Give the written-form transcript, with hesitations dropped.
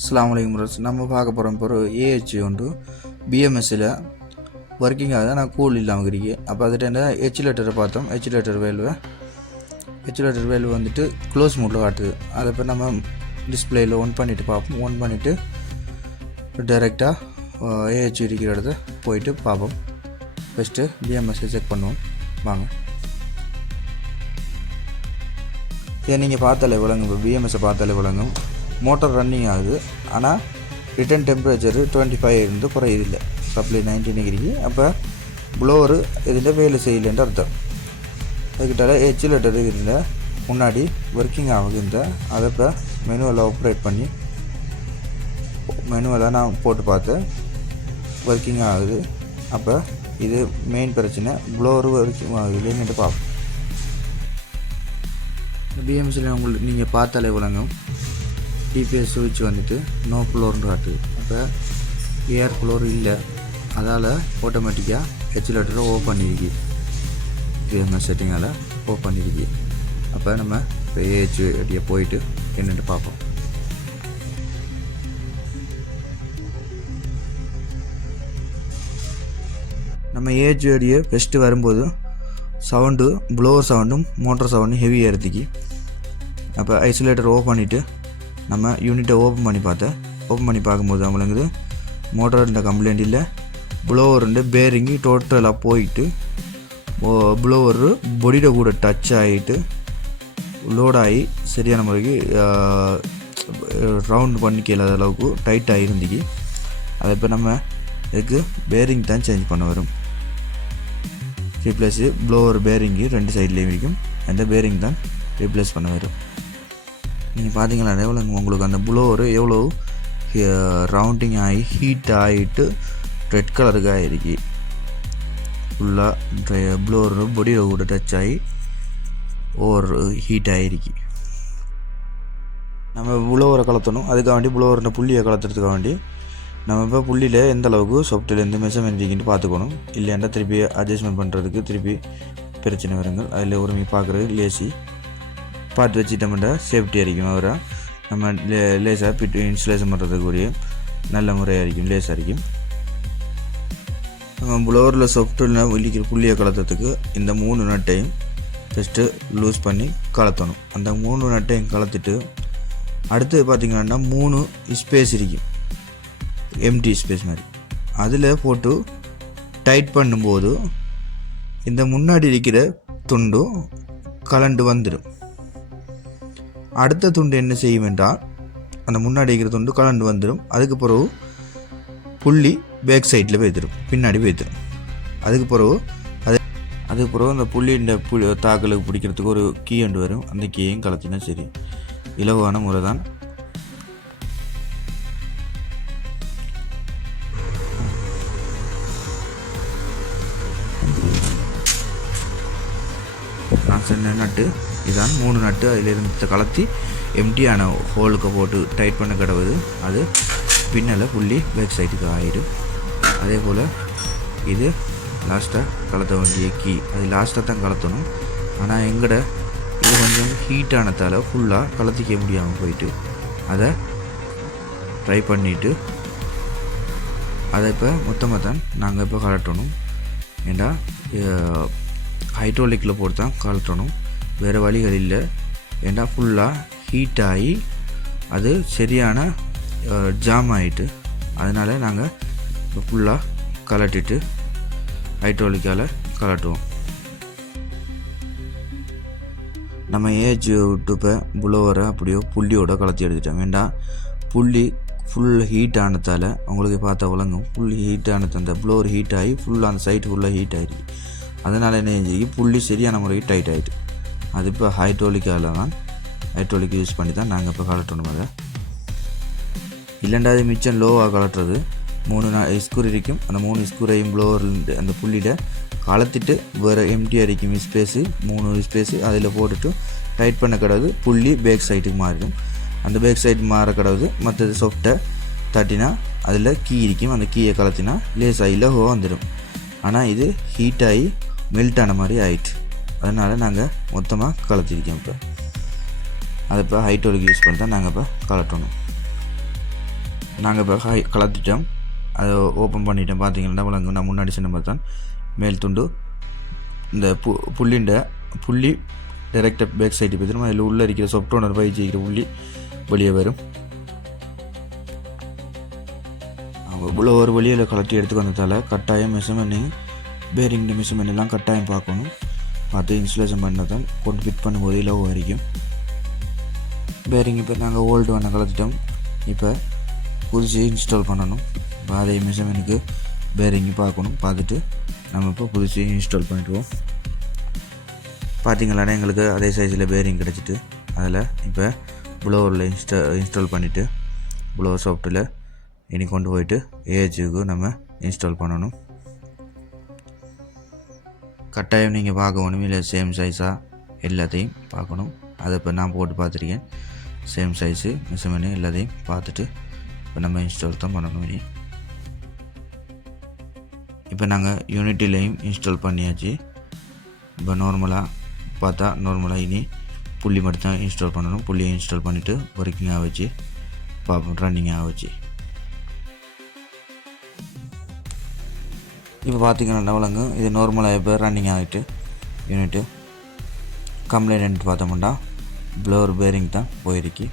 அஸ்ஸலாமு அலைக்கும் ப்ரோஸ். நம்ம பார்க்க போகிறோம் இப்போ ஒரு ஏஹெச் உண்டு பிஎம்எஸ்சில் ஒர்க்கிங் ஆகுது. நான் கூல் இல்லாமல் இருக்கு. அப்போ அதுட்டு என்ன ஹெச்லேட்டரை பார்த்தோம். ஹெச்லேட்டர் வேல்வு வந்துட்டு க்ளோஸ் மோட்டில் காட்டுது. அதை இப்போ நம்ம டிஸ்பிளேயில் ஒன் பண்ணிவிட்டு பார்ப்போம். ஒன் பண்ணிவிட்டு டைரெக்டாக ஏஹெச் இருக்கிற இடத்த போயிட்டு பார்ப்போம். ஃபஸ்ட்டு பிஎம்எஸ்ஸை செக் பண்ணுவோம் வாங்க. இதை நீங்கள் பார்த்தாலே விளங்கும். இப்போ பிஎம்எஸ்ஸை பார்த்தாலே விளங்கும். மோட்டார் ரன்னிங் ஆகுது. ஆனால் ரிட்டர்ன் டெம்பரேச்சரு 25 இருந்து குறையுது இல்லை. சப்ளை 19 டிகிரிக்கு. அப்போ ப்ளோவரு இதில் வேலை செய்யலைன்ற அர்த்தம். அதுக்கிட்ட ஹெச்லேட்டர் இதில் முன்னாடி ஒர்க்கிங் ஆகுது. அதை இப்போ மெனுவில் ஆப்ரேட் பண்ணி மெனுவில் நான் போட்டு பார்த்தேன் ஒர்க்கிங் ஆகுது. அப்போ இது மெயின் பிரச்சனை. ப்ளோவரு ஒர்க்கிங் ஆகுதுன்னு பார்ப்போம். பிஎம்எஸ்சில் உங்களுக்கு நீங்கள் பார்த்தாலே விளங்கும். டிபிஎஸ் சுவிட்ச் வந்துட்டு நோ ஃப்ளோர்னு காட்டுது. அப்போ ஏர் ஃப்ளோர் இல்லை. அதால் ஆட்டோமேட்டிக்காக ஹெச்லேட்டரை ஓப்பன் பண்ணியிருக்கு. பிஎம்எஸ் செட்டிங்கால் ஓப்பன் பண்ணியிருக்கு. அப்போ நம்ம இப்போ ஏஹெச் அப்படியே போயிட்டு என்னென்னு பார்ப்போம். நம்ம ஏஹெச் அடியே ஃபஸ்ட்டு வரும்போது சவுண்டு ப்ளோவர் சவுண்டும் மோட்டர் சவுண்டும் ஹெவியாக இருந்துக்கு. அப்போ ஐசோலேட்டர் ஓப்பன் பண்ணிவிட்டு நம்ம யூனிட்டை ஓப்பன் பண்ணி பார்த்தேன். ஓப்பன் பண்ணி பார்க்கும்போது நம்மளுக்கு மோட்டர்ன்ற கம்ப்ளைண்ட் இல்லை. ப்ளோவருண்டு பேரிங்கு டோட்டலாக போயிட்டு ப்ளோவர் பொடியில் கூட டச் ஆகிட்டு லோடாகி சரியான முறைக்கு ரவுண்ட் பண்ணிக்கல அளவுக்கு டைட்டாக இருந்துக்கு. அதை இப்போ நம்ம இதுக்கு பேரிங் தான் சேஞ்ச் பண்ண வரும். ரீப்ளேஸு ப்ளோவர் பேரிங்கு 2 சைட்லேயும் இருக்கும். அந்த பேரிங் தான் ரீப்ளேஸ் பண்ண வரும். நீங்கள் பார்த்தீங்களா எவ்வளோ உங்களுக்கு அந்த ப்ளோவர் எவ்வளோ ரவுண்டிங் ஆகி ஹீட் ஆகிட்டு ரெட் கலருக்கு ஆகிருக்கு. ஃபுல்லாக ப்ளோவர் பொடியில் கூட டச் ஆகி ஓவர் ஹீட் ஆகிருக்கு. நம்ம ப்ளோவரை கலத்தணும். அதுக்காக வேண்டி ப்ளோவரில் புள்ளியை கலத்துறதுக்காக வேண்டி நம்ம இப்போ புள்ளியில் எந்த அளவுக்கு சாஃப்ட்வேர் எந்த மெஷர்மெண்ட் இருக்குன்னு பார்த்துக்கணும். இல்லையாண்டா திருப்பி அட்ஜஸ்ட்மெண்ட் பண்ணுறதுக்கு திருப்பி பிரச்சனை வருங்க. அதில் ஒரு பார்க்குறது லேசி பார்த்து வச்சுட்டோம்னா சேஃப்டி அடிக்கும். அவரை நம்ம லேசாக பிட்டு இன்ஸ்டலேஷன் பண்ணுறதுக்குரிய நல்ல முறையாக இருக்கும். லேசாக இருக்கும். நம்ம ப்ளோவரில் சாஃப்ட்வேரில் விழிக்கிற புள்ளியை கலத்துறதுக்கு இந்த 3 நட்டையும் ஃபஸ்ட்டு லூஸ் பண்ணி கலத்தணும். அந்த 3 நட்டையும் கலத்துட்டு அடுத்து பார்த்திங்கன்னா 3 ஸ்பேஸ் இருக்கும். எம்டி ஸ்பேஸ் மாதிரி அதில் போட்டு டைட் பண்ணும்போது இந்த முன்னாடி இருக்கிற துண்டு கலண்டு வந்துடும். அடுத்த துண்டு என்ன செய்யும் என்றால் அந்த முன்னாடி இருக்கிற துண்டு கலண்டு வந்துடும். அதுக்கு பிறகு புள்ளி பேக் சைடில் போய்த்திடும், பின்னாடி போய்த்திடும். அதுக்கு பிறகு அந்த புள்ளி இந்த தாக்கலுக்கு பிடிக்கிறதுக்கு ஒரு கீ ஒன்று வரும். அந்த கீயையும் கலத்தினா சரி. இலவான முறை தான். நான் சொன்ன நட்டு இதான் 3 நட்டு. அதிலிருந்து கலத்தி எம்டியான ஹோலுக்கு போட்டு டைட் பண்ண கிடவுது. அது பின்னால் புள்ளி பேக் சைடுக்கு ஆகிடும். அதே போல் இது லாஸ்ட்டாக கலத்த வேண்டிய கீ. அது லாஸ்ட்டாக தான் கலத்தணும். ஆனால் எங்கட இது கொஞ்சம் ஹீட்டானதால் ஃபுல்லாக கலத்திக்க முடியாமல் போயிட்டு அதை ட்ரை பண்ணிவிட்டு அதை இப்போ மொத்தமாக தான் நாங்கள் இப்போ கலட்டணும். ஏண்டா ஹைட்ரோலிக்கில் போட்டு தான் கலட்டணும். வேறு வழிகள் இல்லை. ஏன்னா ஃபுல்லாக ஹீட் ஆகி அது சரியான ஜாம் ஆகிட்டு அதனால் நாங்கள் இப்போ ஃபுல்லாக கலட்டிட்டு ஹைட்ரோலிக்கால் கலட்டுவோம். நம்ம ஏஹெச் விட்டு இப்போ ப்ளோவரை அப்படியோ புள்ளியோட கலத்தி எடுத்துட்டோம். ஏண்டா புள்ளி ஃபுல் ஹீட் ஆனதால் உங்களுக்கு பார்த்தா விளங்கும். ஃபுல் ஹீட் ஆனது அந்த ப்ளோவர் ஹீட் ஆகி ஃபுல்லாக அந்த சைட்டு ஃபுல்லாக ஹீட் ஆகிடுச்சு. அதனால் என்ன செஞ்சு புள்ளி சரியான முறைக்கு டைட் ஆகிட்டு அது இப்போ ஹைட்ரோலிக்கால் தான் ஹைட்ரோலிக் யூஸ் பண்ணி தான் நாங்கள் இப்போ கலட்டணும். அதை இல்லைண்டா அது மிச்சம் லோவாக கலட்டுறது. 3 ஸ்க்ரூ இருக்கும். அந்த 3 ஸ்க்ரூரையும் ப்ளோவர் அந்த புள்ளியில் கலத்திட்டு வேறு எம்டி அடிக்கும் ஸ்பேஸு 3 ஸ்பேஸு அதில் போட்டுட்டு டைட் பண்ண கிடவுது. புள்ளி பேக் சைட்டுக்கு மாறிடும். அந்த பேக் சைடு மாற கிடவுது. மற்றது சாஃப்ட்டை தட்டினா அதில் கீ இருக்கும். அந்த கீயை கலத்தினா லேசாக இலகோ வந்துடும். ஆனால் இது ஹீட் ஆகி மெல்ட் ஆன மாதிரி ஆயிட்டு அதனால் நாங்கள் மொத்தமாக கலத்திருக்கோம். இப்போ அதை இப்போ ஹைட்ரோலிக் யூஸ் பண்ணி தான் நாங்கள் இப்போ கலட்டணும். நாங்கள் இப்போ கலத்திட்டோம், அதை ஓப்பன் பண்ணிட்டோம். பார்த்தீங்கன்னா விளங்கும். நான் முன்னாடி சொன்ன மாதிரி தான் மேல் துண்டு இந்த புள்ளி டைரெக்டாக பேக் சைடு பார்த்துருமா, அதில் உள்ளே இருக்கிற சொப்டோனர் பயிற்சி இருக்கிற புள்ளி வெளியே வரும். இவ்வளோ ஒரு வழியில் கலட்டி எடுத்துக்கு வந்ததால் கட்டாயம் மெஷர்மெண்ட் பேரிங் மெஷர்மெண்ட் எல்லாம் கட்டாயம் பார்க்கணும். பார்த்து இன்ஸ்டலேஷன் பண்ணதான் கொண்டு ஃபிட் பண்ணும்போது லவ் வரைக்கும். பேரிங் இப்போ நாங்கள் ஓல்டு ஒன்று கலத்திட்டோம். இப்போ புதுசு இன்ஸ்டால் பண்ணணும். இப்போ அதே மெஷர்மெண்ட்டுக்கு பேரிங் பார்க்கணும். பார்த்துட்டு நம்ம இப்போ புதுசு இன்ஸ்டால் பண்ணிவிடுவோம். பார்த்திங்களானே எங்களுக்கு அதே சைஸில் பேரிங் கிடச்சிட்டு அதில் இப்போ ப்ளோவரில் இன்ஸ்டால் பண்ணிவிட்டு ப்ளோவர் சாஃப்ட்டில் இனி கொண்டு போயிட்டு ஏஜுக்கு நம்ம இன்ஸ்டால் பண்ணணும். கட்டாயம் நீங்கள் பார்க்கணும், இல்லை சேம் சைஸாக எல்லாத்தையும் பார்க்கணும். அதை இப்போ நான் போட்டு பார்த்துருக்கேன். சேம் சைஸு மெஷர்மெண்ட் எல்லாத்தையும் பார்த்துட்டு இப்போ நம்ம இன்ஸ்டால் தான் பண்ணணும். இனி இப்போ நாங்கள் யூனிட்டிலையும் இன்ஸ்டால் பண்ணியாச்சு. இப்போ நார்மலாக இனி புள்ளி மட்டும் தான் இன்ஸ்டால் பண்ணணும். புள்ளியை இன்ஸ்டால் பண்ணிவிட்டு ஒர்க்கிங்காக வச்சு பார்ப்போம், ரன்னிங்காக வச்சு. இப்போ பார்த்திங்கன்னா விளங்கு, இது நார்மலாக இப்போ ரன்னிங் ஆகிட்டு யூனிட்டு கம்ப்ளைண்ட் பார்த்தோம்னா ப்ளோவர் பேரிங் தான் போயிருக்கு.